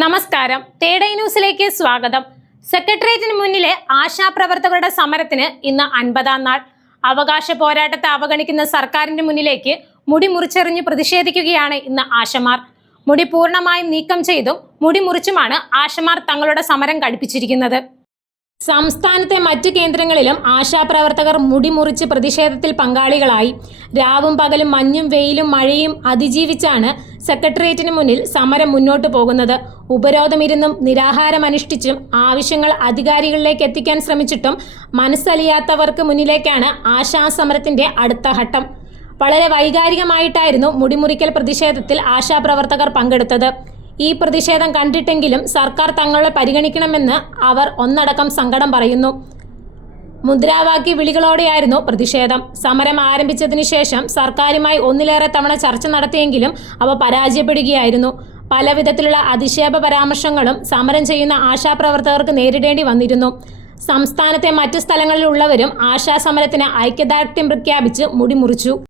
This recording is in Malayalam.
നമസ്കാരം. തേടൈ ന്യൂസിലേക്ക് സ്വാഗതം. സെക്രട്ടേറിയറ്റിന് മുന്നിലെ ആശാപ്രവർത്തകരുടെ സമരത്തിന് ഇന്ന് അൻപതാം നാൾ. അവകാശ പോരാട്ടത്തെ അവഗണിക്കുന്ന സർക്കാരിന്റെ മുന്നിലേക്ക് മുടി മുറിച്ചെറിഞ്ഞ് പ്രതിഷേധിക്കുകയാണ് ഇന്ന് ആശമാർ. മുടി പൂർണമായും നീക്കം ചെയ്തും മുടി മുറിച്ചുമാണ് ആശമാർ തങ്ങളുടെ സമരം ഘടിപ്പിച്ചിരിക്കുന്നത്. സംസ്ഥാനത്തെ മറ്റ് കേന്ദ്രങ്ങളിലും ആശാപ്രവർത്തകർ മുടിമുറിച്ച് പ്രതിഷേധത്തിൽ പങ്കാളികളായി. രാവും പകലും മഞ്ഞും വെയിലും മഴയും അതിജീവിച്ചാണ് സെക്രട്ടേറിയറ്റിന് മുന്നിൽ സമരം മുന്നോട്ട് പോകുന്നത്. ഉപരോധമിരുന്നും നിരാഹാരമനുഷ്ഠിച്ചും ആവശ്യങ്ങൾ അധികാരികളിലേക്ക് എത്തിക്കാൻ ശ്രമിച്ചിട്ടും മനസ്സലിയാത്തവർക്ക് മുന്നിലേക്കാണ് ആശാസമരത്തിന്റെ അടുത്ത ഘട്ടം. വളരെ വൈകാരികമായിട്ടായിരുന്നു മുടിമുറിക്കൽ പ്രതിഷേധത്തിൽ ആശാപ്രവർത്തകർ പങ്കെടുത്തത്. ഈ പ്രതിഷേധം കണ്ടിട്ടെങ്കിലും സർക്കാർ തങ്ങളെ പരിഗണിക്കണമെന്ന് അവർ ഒന്നടക്കം സങ്കടം പറയുന്നു. മുദ്രാവാക്യ വിളികളോടെയായിരുന്നു പ്രതിഷേധം. സമരം ആരംഭിച്ചതിന് ശേഷം സർക്കാരുമായി ഒന്നിലേറെ തവണ ചർച്ച നടത്തിയെങ്കിലും അവ പരാജയപ്പെടുകയായിരുന്നു. പല വിധത്തിലുള്ള അധിക്ഷേപ പരാമർശങ്ങളും സമരം ചെയ്യുന്ന ആശാപ്രവർത്തകർക്ക് നേരിടേണ്ടി വന്നിരുന്നു. സംസ്ഥാനത്തെ മറ്റു സ്ഥലങ്ങളിലുള്ളവരും ആശാസമരത്തിന് ഐക്യദാർഢ്യം പ്രഖ്യാപിച്ച് മുടിമുറിച്ചു